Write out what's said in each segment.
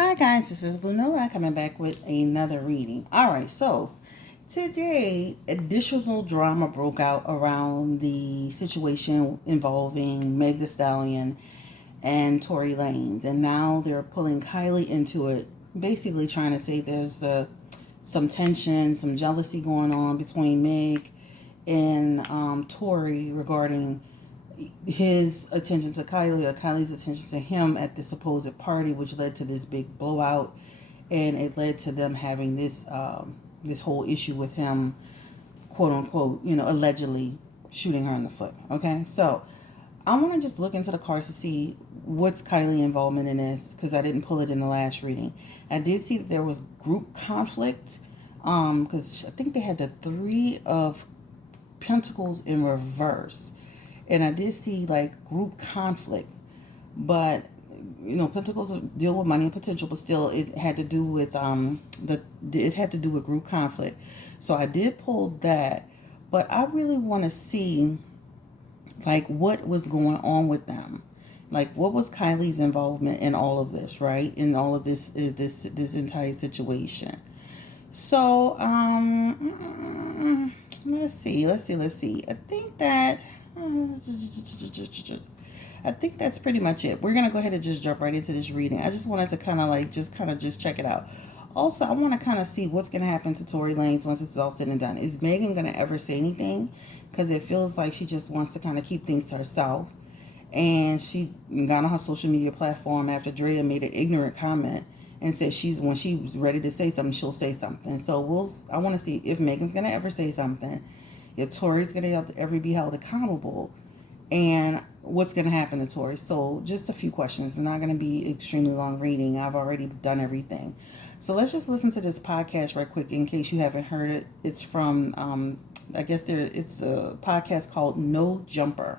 Hi guys, this is Blue Nola coming back with another reading. Alright, so today additional drama broke out around the situation involving Meg Thee Stallion and Tory Lanez, and now they're pulling Kylie into it, basically trying to say there's some tension, some jealousy going on between Meg and Tory regarding his attention to Kylie or Kylie's attention to him at the supposed party, which led to this big blowout, and it led to them having this whole issue with him, quote unquote, allegedly shooting her in the foot. Okay, so I want to just look into the cards to see what's Kylie involvement in this, because I didn't pull it in the last reading. I did see that there was group conflict, because I think they had the Three of Pentacles in reverse. And I did see like group conflict, but pentacles deal with money and potential, but still it had to do with group conflict. So I did pull that, but I really want to see like what was going on with them, like what was Kylie's involvement in all of this, right? In all of this entire situation. So let's see. I think that's pretty much it. We're gonna go ahead and just jump right into this reading. I just wanted to kind of just check it out. Also, I want to kind of see what's gonna happen to Tory Lanez once it's all said and done. Is Megan gonna ever say anything? Because it feels like she just wants to kind of keep things to herself. And she got on her social media platform after Drea made an ignorant comment and said when she was ready to say something, she'll say something. So I want to see if Megan's gonna ever say something, if Tory's going to ever be held accountable, and what's going to happen to Tory. So just a few questions. It's not going to be extremely long reading. I've already done everything. So let's just listen to this podcast right quick in case you haven't heard it. It's from, it's a podcast called No Jumper.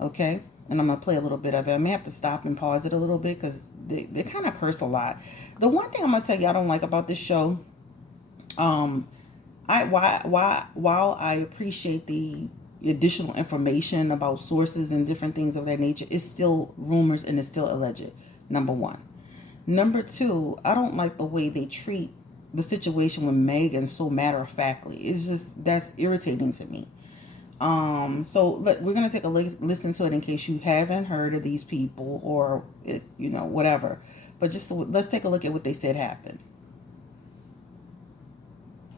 Okay? And I'm going to play a little bit of it. I may have to stop and pause it a little bit because they kind of curse a lot. The one thing I'm going to tell you I don't like about this show, while I appreciate the additional information about sources and different things of that nature, it's still rumors and it's still alleged. Number one. Number two, I don't like the way they treat the situation with Megan so matter-of-factly. It's just, that's irritating to me. So we're going to take a listen to it in case you haven't heard of these people or whatever. But just let's take a look at what they said happened.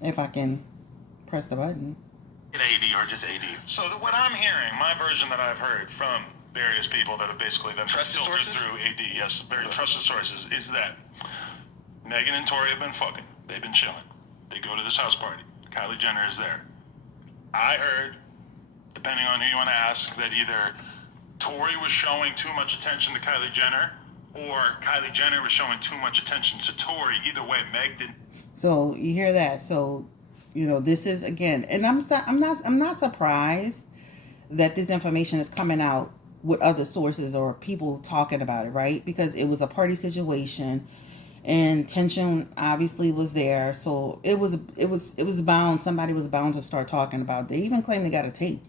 If I can press the button. AD or just AD. So what I'm hearing, my version that I've heard from various people that have basically been trusted filtered sources through AD, yes, very trusted sources, is that Megan and Tory have been fucking. They've been chilling. They go to this house party. Kylie Jenner is there. I heard, depending on who you want to ask, that either Tory was showing too much attention to Kylie Jenner or Kylie Jenner was showing too much attention to Tory. Either way, Meg didn't. So you hear that? So, this is again, and I'm not surprised that this information is coming out with other sources or people talking about it, right? Because it was a party situation, and tension obviously was there. So it was bound. Somebody was bound to start talking about it. They even claim they got a tape.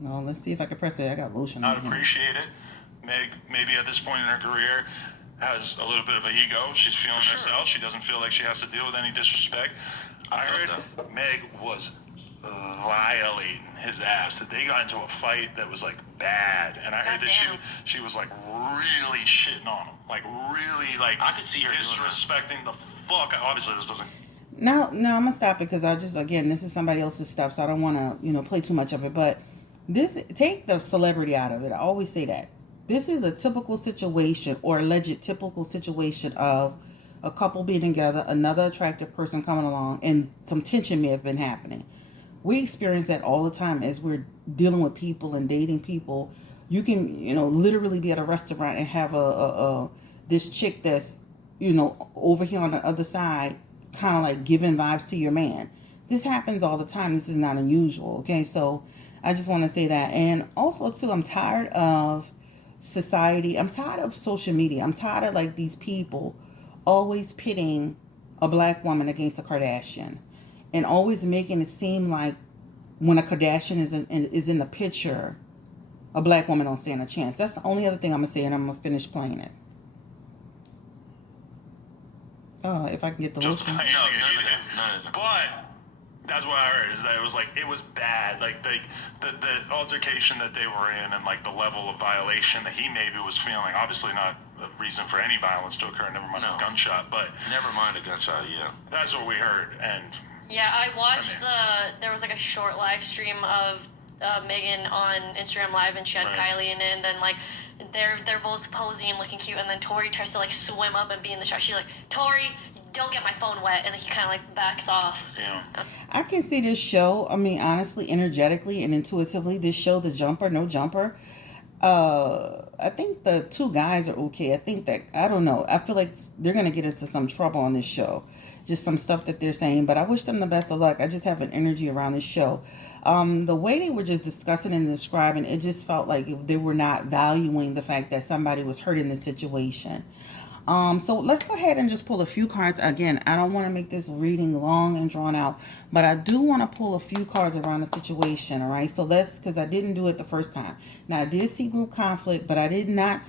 Let's see if I can press it. I got lotion. I appreciate it. Meg, maybe at this point in her career, has a little bit of an ego. She's feeling herself. She doesn't feel like she has to deal with any disrespect. I heard Meg was violating his ass. That they got into a fight that was like bad, and I heard that she was like really shitting on him, like really like I could see her disrespecting the fuck. Obviously, this doesn't. No, I'm gonna stop it because this is somebody else's stuff, so I don't want to play too much of it. But take the celebrity out of it. I always say that. This is a typical situation or alleged typical situation of a couple being together, another attractive person coming along, and some tension may have been happening. We experience that all the time as we're dealing with people and dating people. You can, literally be at a restaurant and have this chick that's, over here on the other side, kind of like giving vibes to your man. This happens all the time. This is not unusual. Okay, so I just want to say that. And also, too, I'm tired of society. I'm tired of social media. I'm tired of like these people always pitting a black woman against a Kardashian and always making it seem like when a Kardashian is in the picture, a black woman don't stand a chance. That's the only other thing I'm going to say, and I'm going to finish playing it. If I can get the justify lotion. anything none he of did. that. None of that. But that's what I heard is that it was bad. Like the altercation that they were in and like the level of violation that he maybe was feeling. Obviously not a reason for any violence to occur. Never mind No. a gunshot, but Never mind a gunshot. Yeah. that's what we heard. And Yeah, I watched there was like a short live stream of Megan on Instagram Live, and she had Right. Kylie in it, and then like they're both posing and looking cute, and then Tori tries to like swim up and be in the shot. She's like, Tori, don't get my phone wet, and then he kind of like backs off. I can see this show. I mean, honestly, energetically and intuitively, this show, The Jumper, No Jumper. I think the two guys are okay. I think that, I don't know. I feel like they're gonna get into some trouble on this show. Just some stuff that they're saying, but I wish them the best of luck. I just have an energy around this show. The way they were just discussing and describing, it just felt like they were not valuing the fact that somebody was hurt in this situation. So let's go ahead and just pull a few cards. Again, I don't want to make this reading long and drawn out, but I do want to pull a few cards around the situation. All right. So because I didn't do it the first time. Now I did see group conflict, but I did not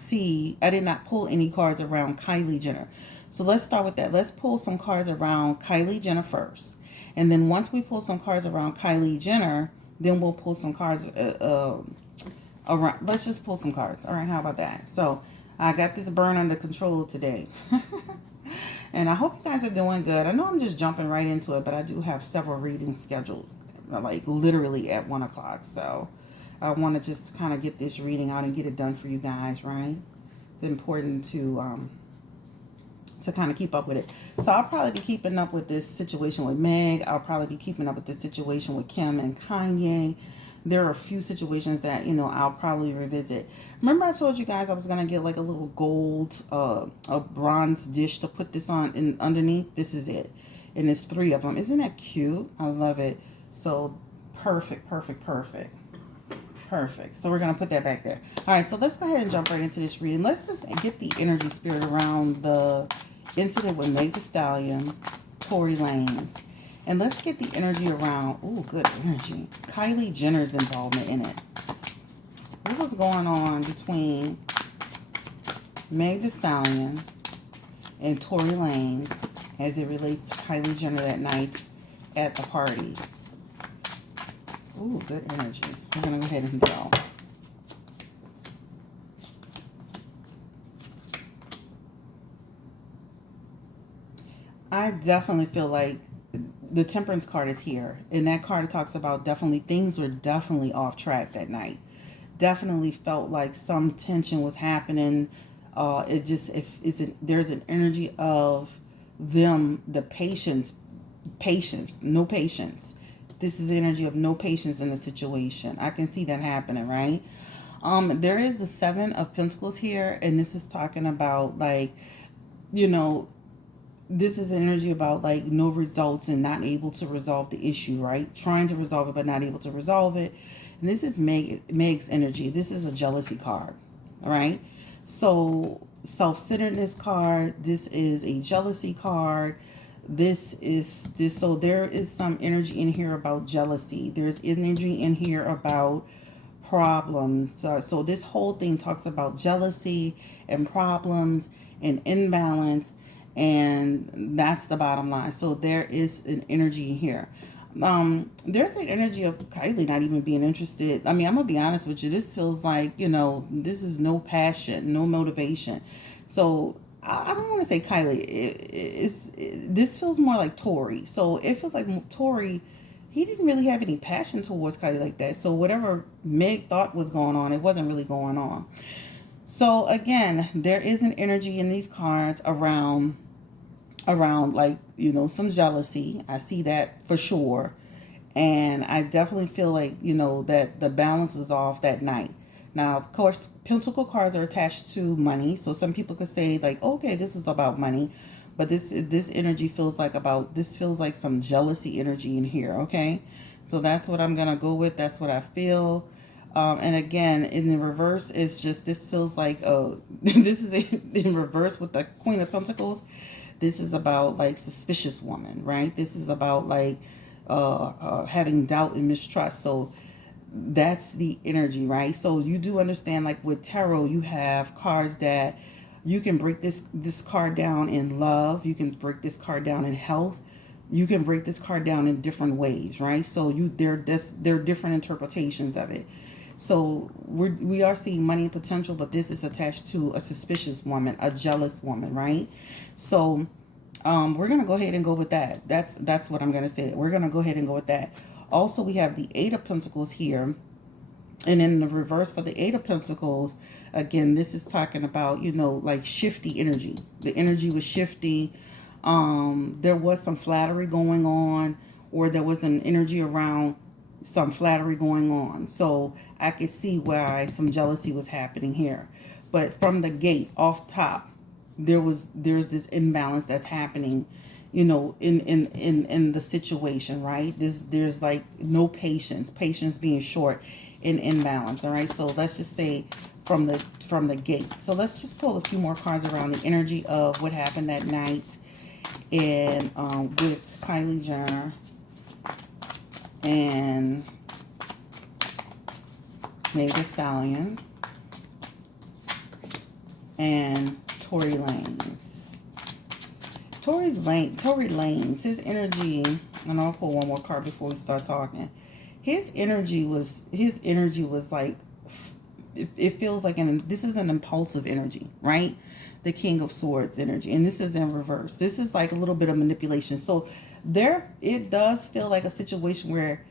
pull any cards around Kylie Jenner. So let's start with that. Let's pull some cards around Kylie Jenner first. And then once we pull some cards around Kylie Jenner, then we'll pull some cards around. Let's just pull some cards. All right. How about that? So I got this burn under control today. And I hope you guys are doing good. I know I'm just jumping right into it, but I do have several readings scheduled, like literally at 1 o'clock. So I want to just kind of get this reading out and get it done for you guys, right? It's important to kind of keep up with it. So I'll probably be keeping up with this situation with Meg. I'll probably be keeping up with this situation with Kim and Kanye. There are a few situations that, I'll probably revisit. Remember I told you guys I was going to get like a little gold, a bronze dish to put this on underneath? This is it. And there's 3 of them. Isn't that cute? I love it. So perfect. So we're going to put that back there. All right, so let's go ahead and jump right into this reading. Let's just get the energy spirit around the incident with Meg Thee Stallion, Tory Lanez. And let's get the energy around, good energy, Kylie Jenner's involvement in it. What was going on between Meg Thee Stallion and Tory Lanez as it relates to Kylie Jenner that night at the party? Good energy. We're going to go ahead and go. I definitely feel like the Temperance card is here, and that card talks about things were definitely off track that night. Definitely felt like some tension was happening. There's an energy of them, the patience, no patience. This is the energy of no patience in the situation. I can see that happening, right? There is the 7 of Pentacles here, and this is talking about this is energy about like no results and not able to resolve the issue, right? Trying to resolve it but not able to resolve it. And this is Meg's energy. This is a jealousy card, all right? So self-centeredness card. This is a jealousy card. So there is some energy in here about jealousy. There's energy in here about problems. So this whole thing talks about jealousy and problems and imbalance. And that's the bottom line. So there is an energy here. There's an energy of Kylie not even being interested. I mean, I'm gonna be honest with you. This feels like, this is no passion, no motivation. So I don't want to say Kylie. This feels more like Tory. So it feels like Tory, he didn't really have any passion towards Kylie like that. So whatever Meg thought was going on, it wasn't really going on. So again, there is an energy in these cards around like, some jealousy. I see that for sure. And I definitely feel like, that the balance was off that night. Now, of course, Pentacle cards are attached to money. So some people could say like, okay, this is about money. But this energy feels like some jealousy energy in here, okay? So that's what I'm going to go with. That's what I feel. And again, in the reverse, it's just, this feels like, this is in reverse with the Queen of Pentacles. This is about like suspicious woman, right? This is about like having doubt and mistrust. So that's the energy, right? So you do understand, like with tarot, you have cards that You can break this card down in love. You can break this card down in health. You can break this card down in different ways, right? So there are different interpretations of it. So we are seeing money potential, but this is attached to a suspicious woman, a jealous woman, right? So we're gonna go ahead and go with that. That's what I'm gonna say. We're gonna go ahead and go with that. Also, we have the Eight of Pentacles here. And in the reverse for the Eight of Pentacles, again, this is talking about, you know, like shifty energy. The energy was shifty. There was some flattery going on, or there was an energy around some flattery going on. So I could see why some jealousy was happening here. But from the gate off top, there's this imbalance that's happening, you know, in the situation, right? There's like no patience being short, in imbalance. All right, so let's just say from the gate. So let's just pull a few more cards around the energy of what happened that night and with Kylie Jenner and Meg Thee Stallion and Tory Lanez. Tory Lanez, his energy, and I'll pull one more card before we start talking. His energy was like, it feels like this is an impulsive energy, right? The King of Swords energy, and this is in reverse. This is like a little bit of manipulation. So it does feel like a situation where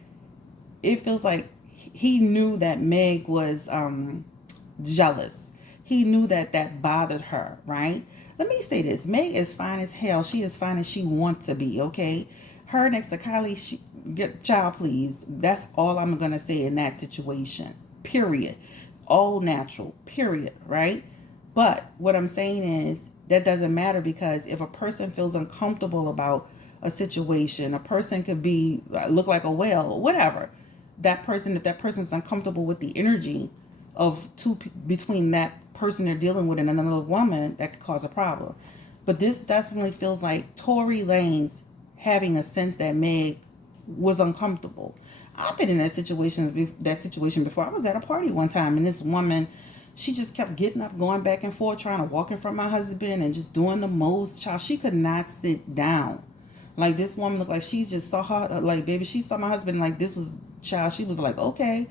it feels like he knew that Meg was jealous. He knew that bothered her, right? Let me say this. Meg is fine as hell. She is fine as she wants to be, okay? Her next to Kylie, child, please. That's all I'm going to say in that situation, period. All natural, period, right? But what I'm saying is that doesn't matter, because if a person feels uncomfortable about a situation, a person could look like a whale, whatever. If that person's uncomfortable with the energy of between that person they're dealing with and another woman, that could cause a problem. But this definitely feels like Tory Lanez having a sense that Meg was uncomfortable. I've been in that situation before. I was at a party one time, and this woman, she just kept getting up, going back and forth, trying to walk in front of my husband and just doing the most. Child, she could not sit down. Like, this woman looked like she just saw her, like, baby, she saw my husband like this was, child, she was like, okay.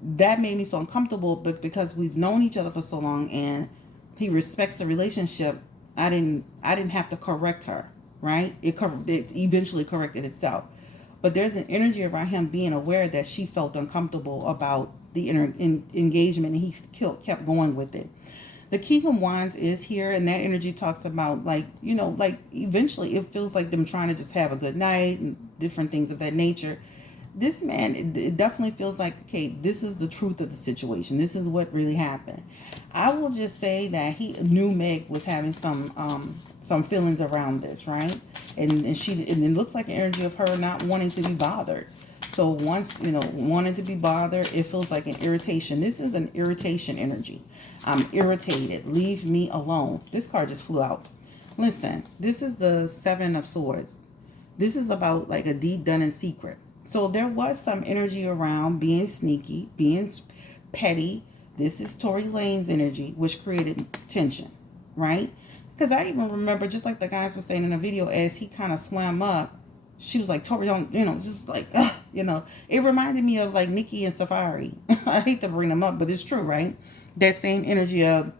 That made me so uncomfortable, but because we've known each other for so long and he respects the relationship, I didn't have to correct her, right? It eventually corrected itself. But there's an energy around him being aware that she felt uncomfortable about the engagement, and he kept going with it. The King of Wands is here, and that energy talks about, like, you know, like eventually it feels like them trying to just have a good night and different things of that nature. This man, it definitely feels like, okay, this is the truth of the situation. This is what really happened. I will just say that he knew Meg was having some feelings around this, right? And it looks like an energy of her not wanting to be bothered. So once, you know, wanting to be bothered, it feels like an irritation. This is an irritation energy. I'm irritated. Leave me alone. This card just flew out. Listen, this is the Seven of Swords. This is about like a deed done in secret. So there was some energy around being sneaky, being petty. This is Tory Lanez energy, which created tension, right? Because I even remember, just like the guys were saying in the video, as he kind of swam up, she was like, Tory, don't, you know, just like, you know. It reminded me of like Nikki and Safari. I hate to bring them up, but it's true, right? That same energy of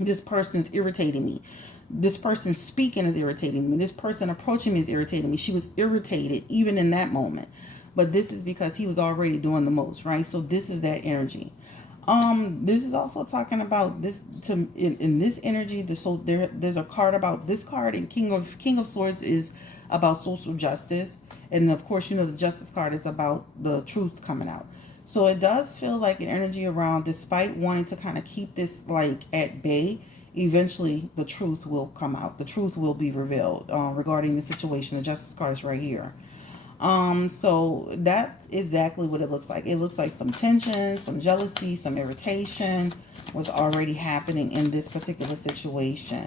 this person is irritating me. This person speaking is irritating me. This person approaching me is irritating me. She was irritated even in that moment. But this is because he was already doing the most, right? So this is that energy. This is also talking about this in this energy. There's a card about this card, and King of Swords is about social justice, and of course, you know, the Justice card is about the truth coming out. So it does feel like an energy around, despite wanting to kind of keep this like at bay, eventually the truth will come out. The truth will be revealed regarding the situation. The Justice card is right here. So that's exactly what it looks like. It looks like some tension, some jealousy, some irritation was already happening in this particular situation.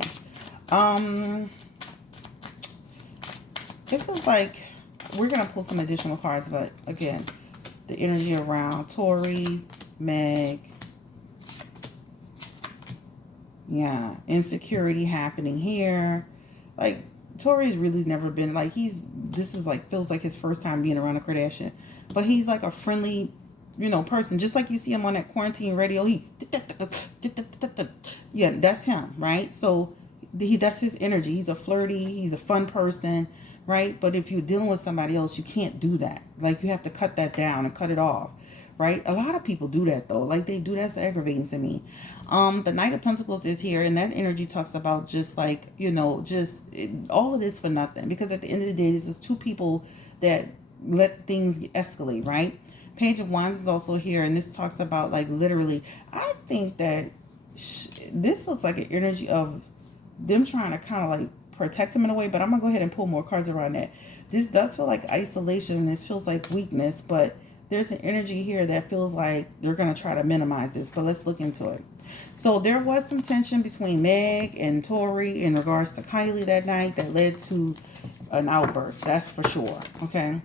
It feels like we're going to pull some additional cards, but again, the energy around Tory, Meg, Yeah, insecurity happening here. Like Tori's really never been like this is like feels like his first time being around a Kardashian. But he's like a friendly, person. Just like you see him on that quarantine radio, yeah, that's him, right? So that's his energy. He's a flirty, he's a fun person, right? But if you're dealing with somebody else, you can't do that. Like you have to cut that down and cut it off, right? A lot of people do that though. Like they do, that's aggravating to me. The Knight of Pentacles is here, and that energy talks about just like, all of this for nothing. Because at the end of the day, this is two people that let things escalate, right? Page of Wands is also here, and this talks about like literally, I think that this looks like an energy of them trying to kind of like protect him in a way, but I'm gonna go ahead and pull more cards around that. This does feel like isolation. This feels like weakness, but there's an energy here that feels like they're gonna try to minimize this, but let's look into it. So there was some tension between Meg and Tori in regards to Kylie that night that led to an outburst. That's for sure. Okay.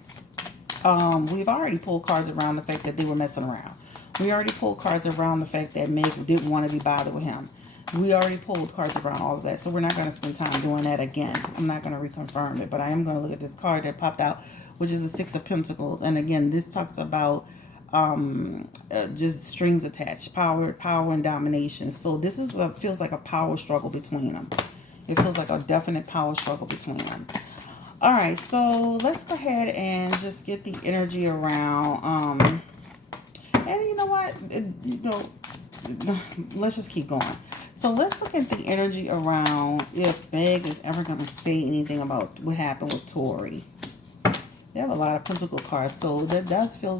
We've already pulled cards around the fact that they were messing around. We already pulled cards around the fact that Meg didn't want to be bothered with him. We already pulled cards around all of that. So we're not going to spend time doing that again. I'm not going to reconfirm it, but I am going to look at this card that popped out, which is the Six of Pentacles. And again, this talks about just strings attached, power and domination. So this is feels like a power struggle between them. It feels like a definite power struggle between them. All right, so let's go ahead and just get the energy around. And you know what? Let's just keep going. So let's look at the energy around if Meg is ever going to say anything about what happened with Tori. They have a lot of pentacle cards, so that does feel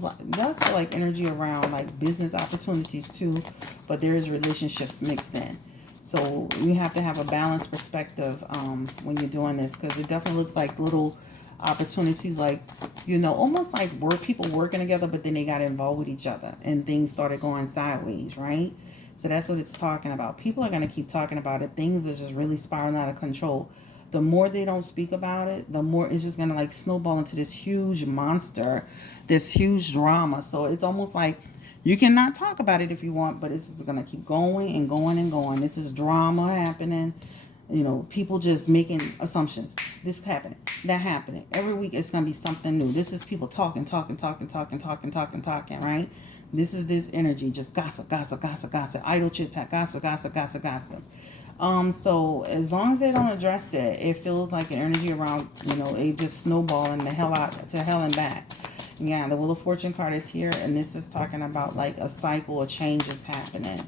like energy around like business opportunities too, but there is relationships mixed in. So you have to have a balanced perspective when you're doing this, because it definitely looks like little opportunities, like, almost like people working together, but then they got involved with each other and things started going sideways, right? So that's what it's talking about. People are going to keep talking about it. Things are just really spiraling out of control. The more they don't speak about it, the more it's just going to like snowball into this huge monster, this huge drama. So it's almost like you cannot talk about it if you want, but it's just going to keep going and going and going. This is drama happening. People just making assumptions. This happening, that happening. Every week it's going to be something new. This is people talking, right? This is this energy, just gossip, idle chit chat, gossip. So as long as they don't address it, it feels like an energy around, it just snowballing the hell out to hell and back. Yeah, the Wheel of Fortune card is here, and this is talking about like a cycle of change is happening.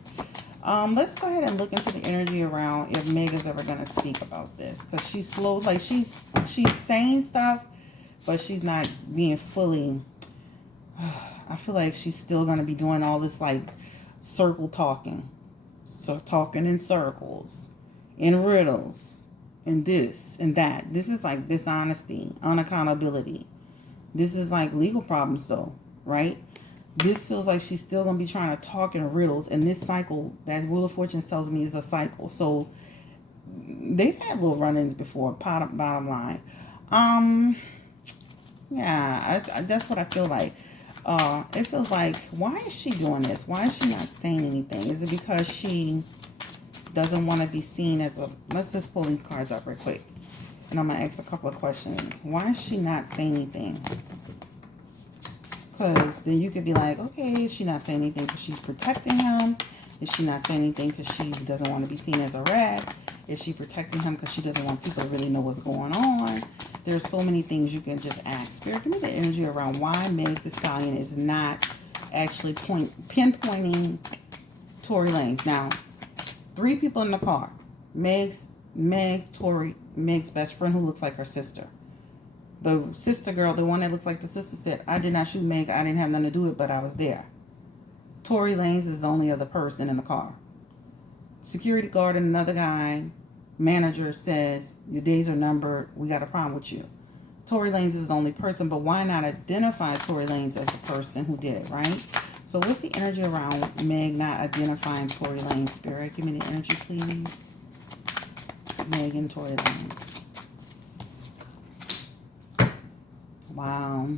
Let's go ahead and look into the energy around if Meg is ever going to speak about this, because she's slow, like she's saying stuff, but she's not being fully. I feel like she's still going to be doing all this like circle talking, so talking in circles, in riddles, and this and that. This is like dishonesty, unaccountability. This is like legal problems though, right? This feels like she's still going to be trying to talk in riddles. And this cycle, that Wheel of Fortune tells me, is a cycle. So they've had little run-ins before, bottom line. Yeah, that's what I feel like. It feels like, why is she doing this? Why is she not saying anything? Is it because she doesn't want to be seen as a... Let's just pull these cards up real quick. And I'm going to ask a couple of questions. Why is she not saying anything? Because then you could be like, okay, is she not saying anything because she's protecting him? Is she not saying anything because she doesn't want to be seen as a rat? Is she protecting him because she doesn't want people to really know what's going on? There's so many things you can just ask. Spirit, give me the energy around why Meg Thee Stallion is not actually pinpointing Tory Lanez. Now, 3 people in the car. Meg, Tory, Meg's best friend who looks like her sister. The sister girl, the one that looks like the sister, said, I did not shoot Meg. I didn't have nothing to do with it, but I was there. Tory Lanez is the only other person in the car. Security guard and another guy, manager, says, your days are numbered. We got a problem with you. Tory Lanez is the only person, but why not identify Tory Lanez as the person who did it, right? So what's the energy around Meg not identifying Tory Lanez, Spirit? Give me the energy, please. Meg and Tory Lanez. Wow.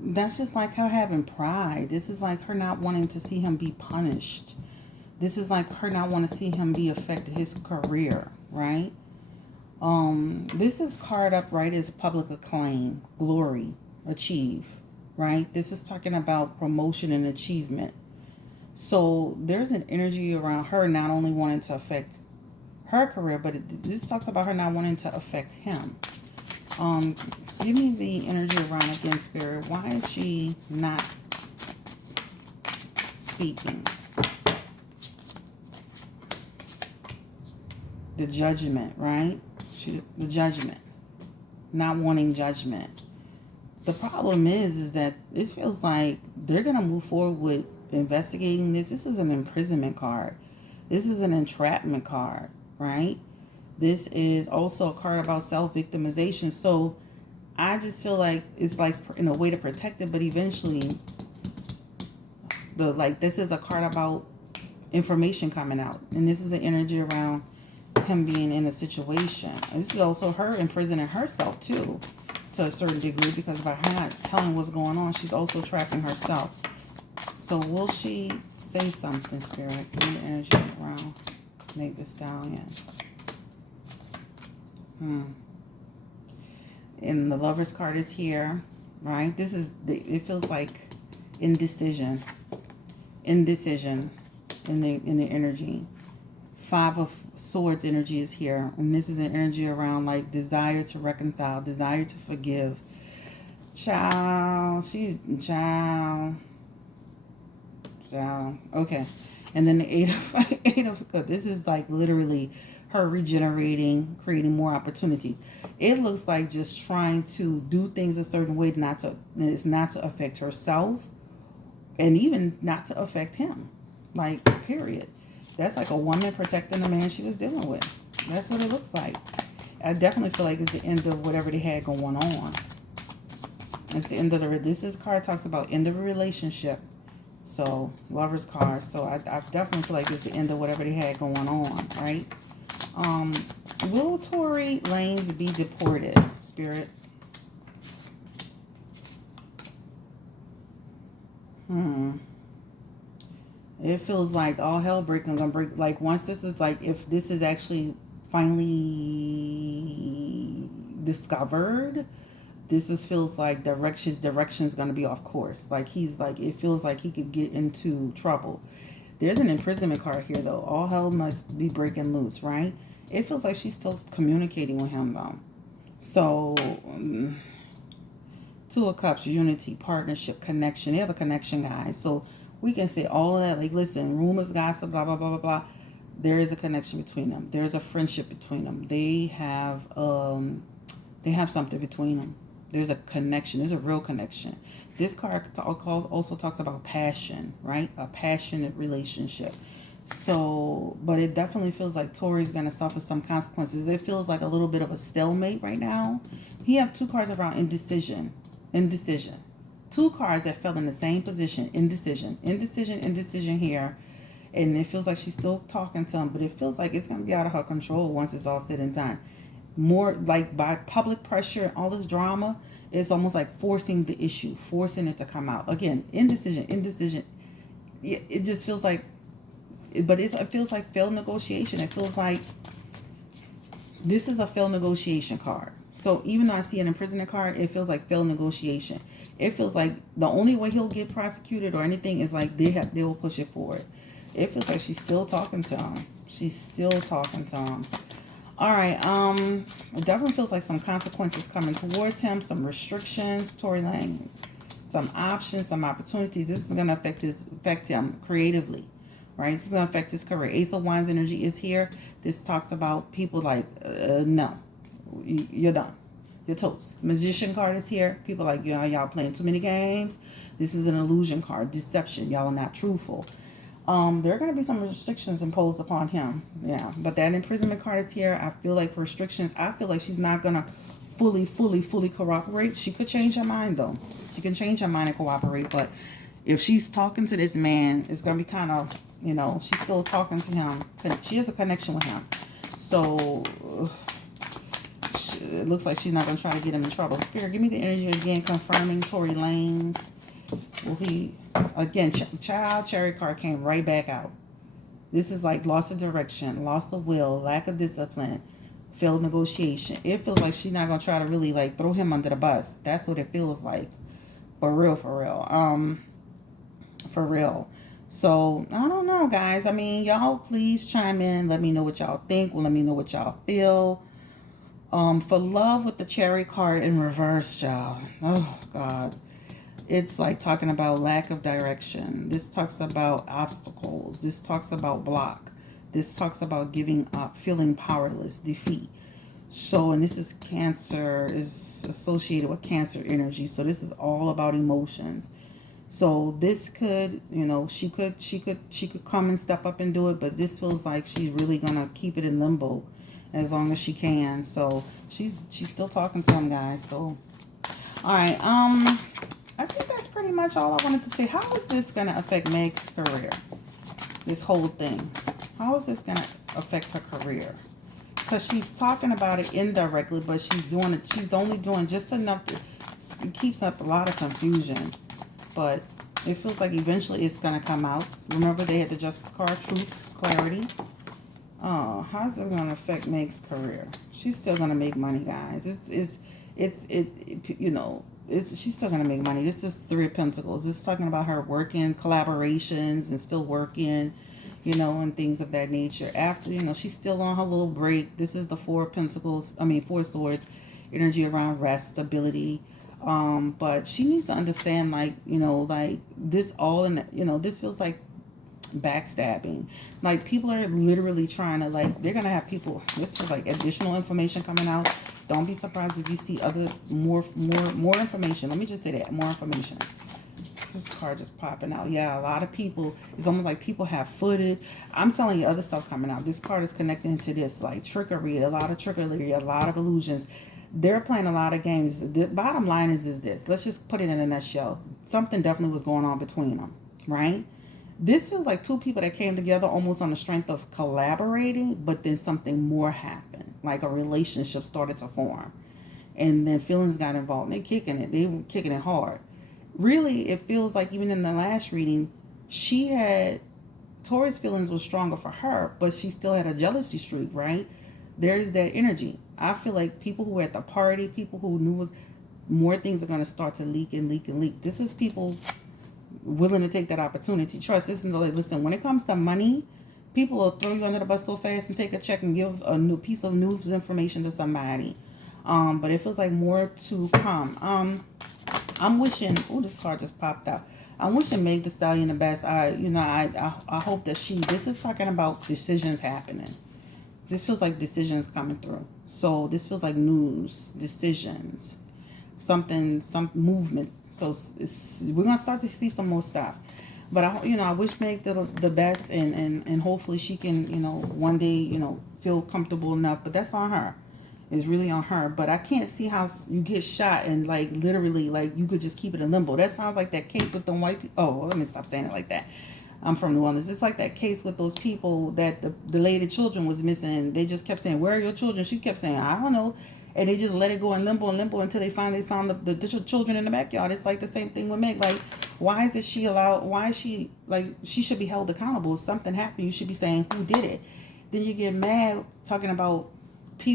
That's just like her having pride. This is like her not wanting to see him be punished. This is like her not want to see him be affected, his career, right? This is card up, right, as public acclaim, glory, achieve, right? This is talking about promotion and achievement. So there's an energy around her not only wanting to affect her career, but this talks about her not wanting to affect him. Give me the energy around again, Spirit. Why is she not speaking? The judgment, right? The judgment. Not wanting judgment. The problem is that it feels like they're going to move forward with investigating this. This is an imprisonment card. This is an entrapment card, right? This is also a card about self-victimization. So I just feel like it's like in a way to protect it, but eventually this is a card about information coming out. And this is an energy around him being in a situation. And this is also her imprisoning herself too, to a certain degree, because by her not telling what's going on, she's also trapping herself. So will she say something, Spirit? Give me the energy around Meg Thee Stallion. And the Lover's card is here, right? This is it feels like indecision in the energy. 5 of Swords energy is here, and this is an energy around like desire to reconcile, desire to forgive. Child. Okay, and then the eight of this is like literally her regenerating, creating more opportunity. It looks like just trying to do things a certain way, not to affect herself, and even not to affect him. Like, period. That's like a woman protecting the man she was dealing with. That's what it looks like. I definitely feel like it's the end of whatever they had going on. It's the end of this card talks about end of a relationship. So, Lover's card. So, I definitely feel like it's the end of whatever they had going on, right? Will Tory Lanez be deported, Spirit? It feels like all hell gonna break. Like, once this is like, if this is actually finally discovered, feels like his direction's gonna be off course. Like, it feels like he could get into trouble. There's an imprisonment card here though. All hell must be breaking loose, right? It feels like she's still communicating with him though. So, 2 of Cups, unity, partnership, connection. They have a connection, guys. So we can say all of that. Like, listen, rumors, gossip, blah, blah, blah, blah, blah. There is a connection between them. There's a friendship between them. They have something between them. There's a connection. There's a real connection. This card also talks about passion, right? A passionate relationship. So, but it definitely feels like Tori's going to suffer some consequences. It feels like a little bit of a stalemate right now. He have 2 cards around indecision. 2 cards that fell in the same position. Indecision here. And it feels like she's still talking to him, but it feels like it's going to be out of her control once it's all said and done. More like by public pressure and all this drama, it's almost like forcing the issue, forcing it to come out. Again, indecision. It just feels like, but it feels like failed negotiation. It feels like this is a failed negotiation card. So even though I see an imprisonment card, it feels like failed negotiation. It feels like the only way he'll get prosecuted or anything is like they will push it forward. It feels like she's still talking to him. All right. It definitely feels like some consequences coming towards him, some restrictions, Tory Lanez, some options, some opportunities. This is gonna affect him creatively, right? This is gonna affect his career. Ace of Wands energy is here. This talks about people like, no, you're done. You're toast. Magician card is here. People like, y'all playing too many games. This is an illusion card, deception. Y'all are not truthful. There are going to be some restrictions imposed upon him. Yeah, but that imprisonment card is here. I feel like restrictions. I feel like she's not going to fully cooperate. She could change her mind, though. She can change her mind and cooperate. But if she's talking to this man, it's going to be kind of, she's still talking to him. She has a connection with him. So it looks like she's not going to try to get him in trouble. Spirit, give me the energy again, confirming Tory Lanez. Will he, again, child cherry card came right back out. This is like loss of direction, loss of will, lack of discipline, failed negotiation. It feels like she's not gonna try to really like throw him under the bus. That's what it feels like. For real, for real. For real. So I don't know, guys. I mean, y'all please chime in. Let me know what y'all think. Let me know what y'all feel. For love with the Chariot card in reverse, y'all. Oh God. It's like talking about lack of direction. This talks about obstacles. This talks about block. This talks about giving up, feeling powerless, defeat. So, and this is Cancer, is associated with Cancer energy. So this is all about emotions. So this could, you know, she could come and step up and do it, but this feels like she's really gonna keep it in limbo as long as she can. So she's still talking to him, guys. So, all right, I think that's pretty much all I wanted to say. How is this gonna affect Meg's career? This whole thing. How is this gonna affect her career? Because she's talking about it indirectly, but she's doing it. She's only doing just enough to. It keeps up a lot of confusion, but it feels like eventually it's gonna come out. Remember, they had the Justice card, truth, clarity. Oh, how's it gonna affect Meg's career? She's still gonna make money, guys. You know, she's still gonna make money. This is Three of Pentacles. This is talking about her working, collaborations, and still working, you know, and things of that nature. After, you know, she's still on her little break. This is the Four of Pentacles, Four of Swords, energy around rest, stability. But she needs to understand, like, you know, like this all in, you know, this feels like backstabbing. Like people are literally trying to, like, they're gonna have people, this was like additional information coming out. Don't be surprised if you see other more information. Let me just say that, more information. This card just popping out. Yeah, a lot of people, it's almost like people have footage. I'm telling you, other stuff coming out. This card is connecting to this, like trickery, a lot of illusions. They're playing a lot of games. The bottom line is this. Let's just put it in a nutshell. Something definitely was going on between them, right? This feels like two people that came together almost on the strength of collaborating, but then something more happened. Like a relationship started to form. And then feelings got involved. They were kicking it hard. Really, it feels like even in the last reading, Tori's feelings were stronger for her, but she still had a jealousy streak, right? There's that energy. I feel like people who were at the party, people who knew more things are going to start to leak and leak and leak. This is people willing to take that opportunity. Trust, listen, when it comes to money, people will throw you under the bus so fast and take a check and give a new piece of news information to somebody. But it feels like more to come. I'm wishing, this card just popped out. I'm wishing Meg Thee Stallion the best. I hope that this is talking about decisions happening. This feels like decisions coming through. So this feels like news, decisions, some movement. So we're going to start to see some more stuff. But I wish Meg the best, and hopefully she can, one day, feel comfortable enough. But that's on her. It's really on her. But I can't see how you get shot and like literally like you could just keep it in limbo. That sounds like that case with the white people. Oh, let me stop saying it like that. I'm from New Orleans. It's like that case with those people that the lady children was missing. They just kept saying, "Where are your children?" She kept saying, "I don't know." And they just let it go in limbo until they finally found the children in the backyard. It's like the same thing with Meg. Like, why is she like, she should be held accountable. If something happened, you should be saying who did it. Then you get mad talking about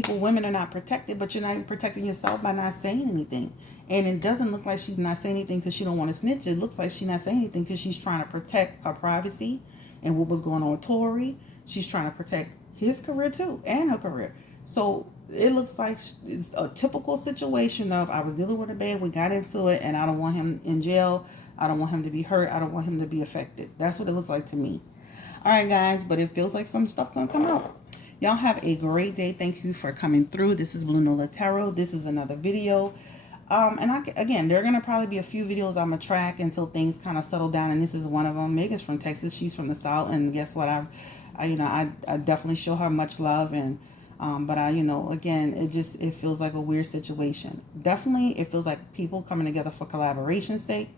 women are not protected, but you're not even protecting yourself by not saying anything. And it doesn't look like she's not saying anything because she don't want to snitch. It looks like she's not saying anything because she's trying to protect her privacy and what was going on with Tori. She's trying to protect his career too and her career. So it looks like it's a typical situation of, I was dealing with a man, we got into it, and I don't want him in jail. I don't want him to be hurt. I don't want him to be affected. That's what it looks like to me. All right, guys, but it feels like some stuff gonna come out. Y'all have a great day. Thank you for coming through. This is Blue Nola Tarot. This is another video. Again, there are going to probably be a few videos I'm going to track until things kind of settle down. And this is one of them. Meg is from Texas. She's from the South. And guess what? I definitely show her much love. And, again, it feels like a weird situation. Definitely, it feels like people coming together for collaboration's sake,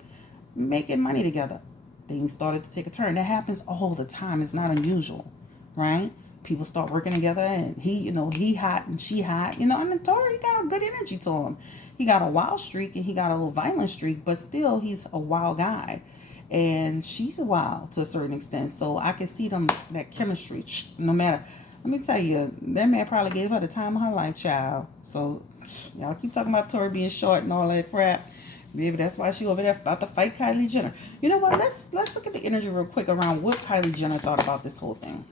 making money together. Things started to take a turn. That happens all the time. It's not unusual, right? People start working together, and he hot and she hot, and then Tori got a good energy to him. He got a wild streak and he got a little violent streak, but still he's a wild guy. and she's wild to a certain extent. So I can see them, that chemistry, no matter. Let me tell you, that man probably gave her the time of her life, child. So y'all keep talking about Tori being short and all that crap. Maybe that's why she over there about to fight Kylie Jenner. You know what? Let's look at the energy real quick around what Kylie Jenner thought about this whole thing.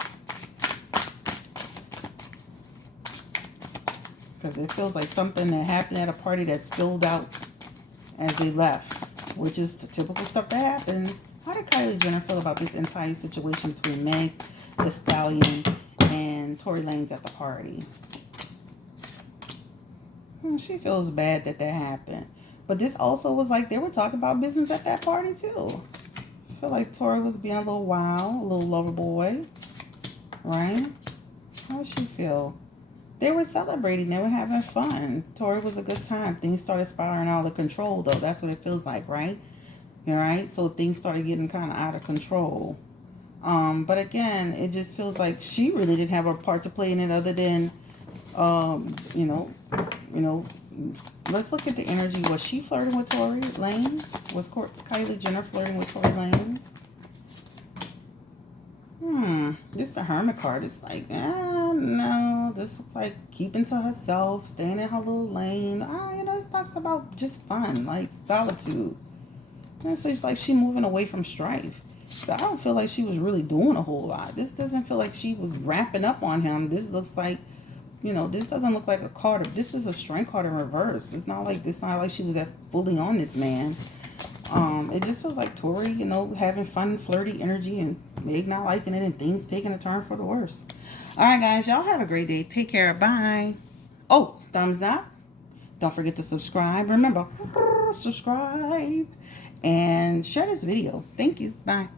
Because it feels like something that happened at a party that spilled out as they left, which is the typical stuff that happens. How did Kylie Jenner feel about this entire situation between Meg Thee Stallion and Tory Lanez at the party? She feels bad that happened. But this also was like they were talking about business at that party too. I feel like Tory was being a little wild, a little lover boy. Right? How does she feel? They were celebrating. They were having fun. Tory was a good time. Things started spiraling out of control, though. That's what it feels like, right? All right? So things started getting kind of out of control. But again, it just feels like she really didn't have a part to play in it other than, let's look at the energy. Was she flirting with Tory Lanez? Was Kylie Jenner flirting with Tory Lanez? This is the Hermit card. It's like, no. This looks like keeping to herself, staying in her little lane. It talks about just fun, like solitude. And so it's like she moving away from strife. So I don't feel like she was really doing a whole lot. This doesn't feel like she was ramping up on him. This looks like, this doesn't look like a card. This is a strength card in reverse. It's not like she was fully on this man. It just feels like Tory, having fun, flirty energy, and Meg not liking it, and things taking a turn for the worse. All right, guys, y'all have a great day. Take care. Bye. Oh, thumbs up. Don't forget to subscribe. Remember, subscribe and share this video. Thank you. Bye.